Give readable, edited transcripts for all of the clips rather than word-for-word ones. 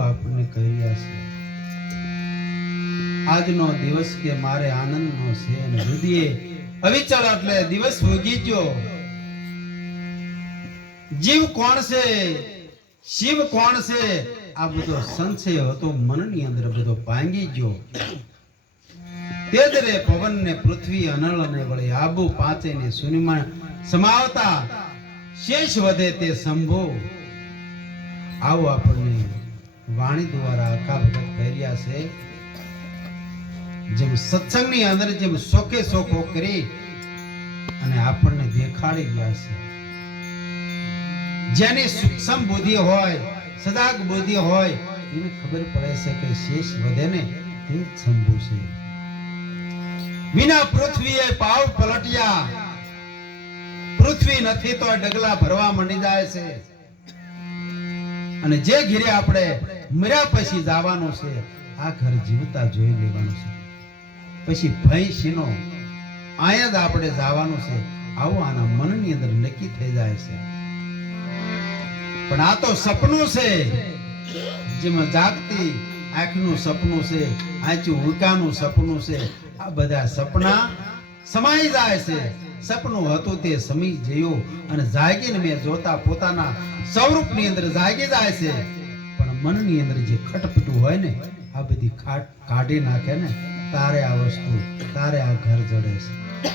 આપણને કહી રહ્યા છે આજનો દિવસ કે મારે આનંદનો છે અને હૃદયે અવિચળ એટલે દિવસ ઉગી ગયો જીવ કોણ છે શિવ કોણ છે આ બધો સંશય હતો મનની અંદર બધો ભાંગી ગયો તેજ રે પવન ને પૃથ્વી અનળ ને વળે આબુ પાંચે ને શૂન્યમાં સમાવતા શેષ વધે તે સંભો આવો આપણને વાણી દ્વારા આખા ભગત કહી રહ્યા છે જેમ સત્સંગની અંદર જેમ સોખે સોખો કરી અને આપણને દેખાડી રહ્યા છે જેની સૂક્ષ્મ બુદ્ધિ હોય સદાગ બુદ્ધિ હોય એને ખબર પડે છે કે શેષ વધે ને તે સંભુ છે વિના પૃથ્વીએ પાવ પલટ્યા પૃથ્વી નથી તો ડગલા ભરવા માંડી જાય છે અને જે ઘીરે આપણે મર્યા પછી જવાનું છે આ ઘર જીવતા જોઈ લેવાનું છે પછી ભય શીનો આયા જ આપણે જવાનું છે આવું આના મનની અંદર નક્કી થઈ જાય છે પણ આ તો સપનું છે જેમાં જાગતી આંખનું સપનું છે આંચું ઉકાનું સપનું છે આ બધા સપના સમાઈ જાય છે સપનું હતું તે સમી જયો અને જાગીને મેં જોતા પોતાના સ્વરૂપની અંદર જાગી જાય છે પણ મનની અંદર જે ખટપટું હોય ને આ બધી ખાટ કાઢી નાખે ને તારે આ વસ્તુ તારે આ ઘર જડે છે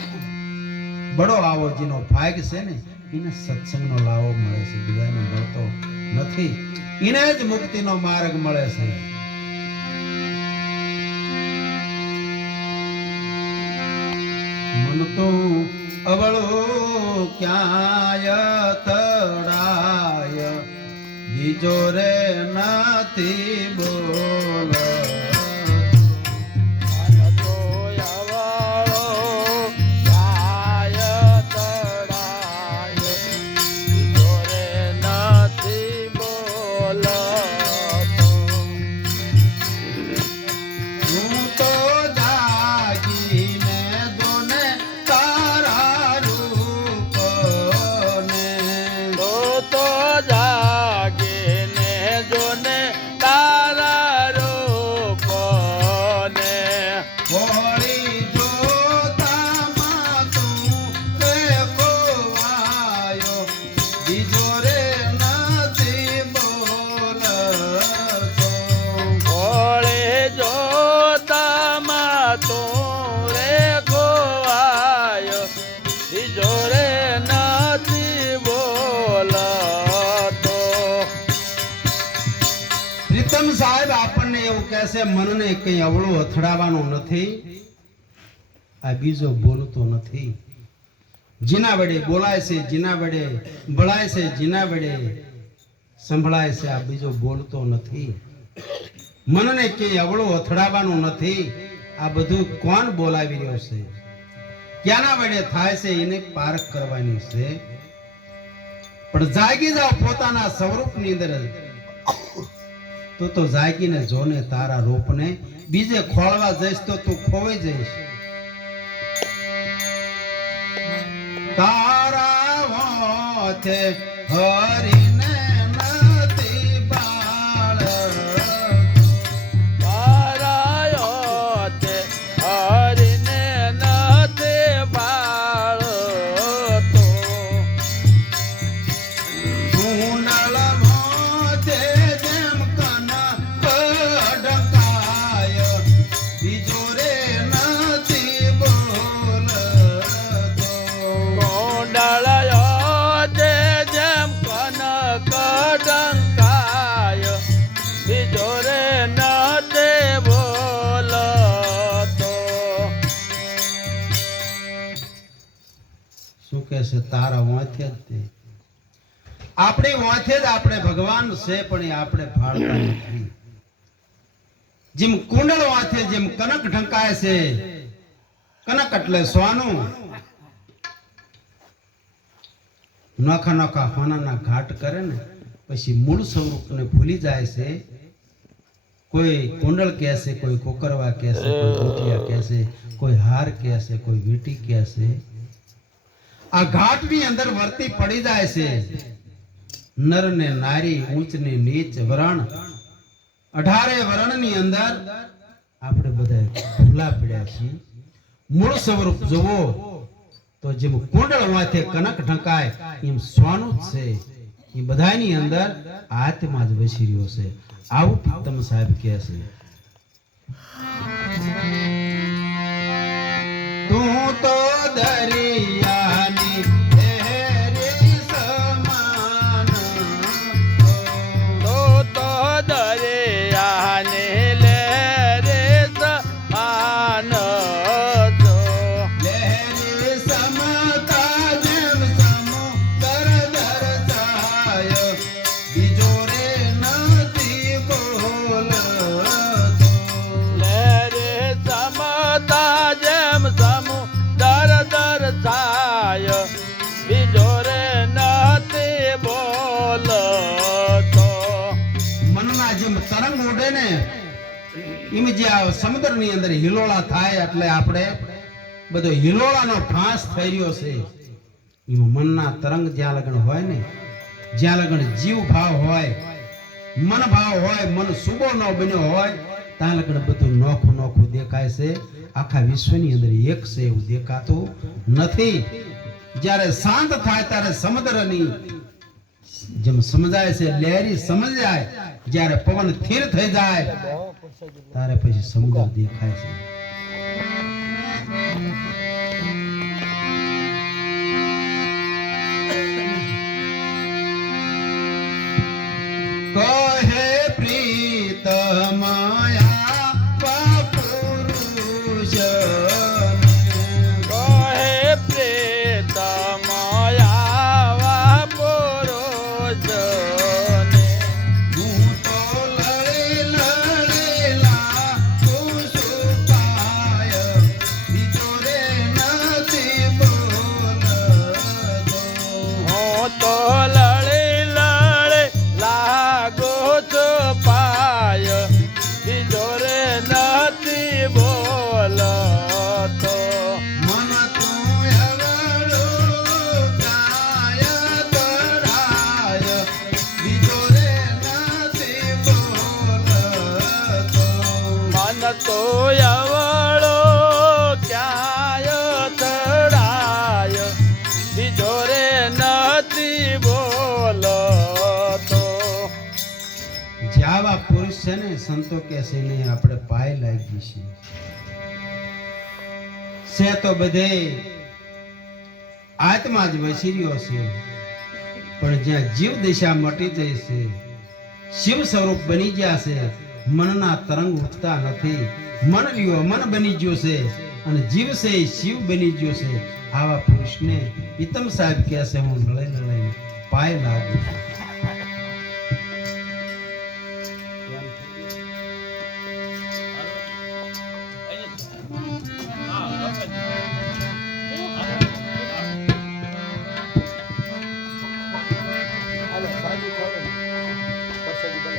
બડો આવો જેનો ભાગ છે ને એને સત્સંગનો લાવો મળે છે બીજાને મળતો નથી એને જ મુક્તિનો માર્ગ મળે છે મન તો અવળો ક્યાંય તડાય બીજો રે નથી બોલ મનને કઈ અવળું અથડાવાનું નથી આ બીજો બોલતો નથી જીના વડે બોલાય છે જીના વડે બળાય છે જીના વડે સંભળાય છે આ બીજો બોલતો નથી મનને કઈ અવળું અથડાવાનું નથી આ બધું કોણ બોલાવી રહ્યો છે ક્યાંના વડે થાય છે એને પારખ કરવાની છે પણ જાગી જાઓ પોતાના સ્વરૂપની અંદર તો જાગીને જોને તારા રૂપને બીજે ખોળવા જઈશ તો તું ખોવાઈ જઈશ તારા વાતે હરીને નથી બાળ તારા વાતે હરીને નથી બાળ તો ગુણલ મોતે જેમ તારા વાંથે જ તે આપણી વાંથે જ આપણે ભગવાન છે પણ એ આપણે ભાળતા નથી જેમ કુંડળ વાંથે જેમ કનક ઢંકાય છે કનક એટલે સોનું નોખા નોખા હોનાના ઘાટ કરે ને પછી મૂળ સ્વરૂપને ભૂલી જાય છે કોઈ કુંડળ કહે છે કોઈ કોકરવા કહે છે કોઈ ગોટિયા કહે છે કોઈ હાર કહે છે કોઈ વીટી કહે છે આ ઘાટની અંદર વર્તી પડી જાય છે નર ને નારી ઊંચ ને નીચ વરણ 18 વર્ણની અંદર આપણે બધા ભૂલા પડ્યા છીએ. મૂળ સ્વરૂપ જોવો તો જેમ કુંડળ માથે કનક ઢંકાય એમ સોનું જ છે. એ બધાની અંદર આત્મા જ વસી રહ્યો છે. આવું પ્રીતમ સાહેબ કહે છે. તું તો દરિયાની લહેરી સમાન, તો દરિયાને લહેરે સમાન છો. લહેરી સમતા જેમ સમુદર દર્શાય, બીજો રે નથી બોલતો. લહેરે સમતા જેમ સમુદર દર્શાય, બીજો રે નથી બોલતો. મનના જેમ તરંગ ઉડે ને એમ જે આ સમુદ્રની અંદર હિલોળા થાય એટલે આપણે બધો હિલોળાનો ફાંસ થઈ રહ્યો છે. એમાં મનના તરંગ જ્યાં લગન હોય ને, જ્યાં લગન જીવ ભાવ હોય, મન ભાવ હોય, મન સુબો ન બન્યો હોય, ત્યાં લગન બધું નોખું નોખું દેખાય છે. આખા વિશ્વની અંદર એક છે એવું દેખાતું નથી. જ્યારે શાંત થાય ત્યારે સમુદ્રની જેમ સમજાય છે, લહેરી સમજાય. જ્યારે પવન સ્થિર થઈ જાય ત્યારે પછી સમુદ્ર દેખાય છે. કહે પ્રીતમ પુરુષ, કહે પ્રીતમ આવા પુરુષને, હું તો લડી લડી લાગું છું પાય, બીજો રે નથી બોલતો. હું તો લડી લડી લાગુ છું પાય, બીજો રે નથી બોલતો. મન તું અવળું કાય તરાય, બીજો રે નથી બોલતો. મન તો અવળો ક્યાંય તડાય, બીજો રે નથી બોલતો. જે આવા પુરુષ છે ને, સંતો કે છે ને આપણે પાય લાગી છે તો બધે આત્મા જ વસી રહ્યો છે. પણ જ્યાં જીવ દિશા મટી જાય છે, શિવ સ્વરૂપ બની ગયા છે, મનના તરંગ ઉઠતા નથી. મન રહ્યો મન બની ગયો છે અને જીવ છે એ શિવ બની ગયો છે. આવા પુરુષને પ્રીતમ સાહેબ કહે છે હું લઈ લઈને પાય લાગુ છું. હાલો, સાદું કરો ને. પછી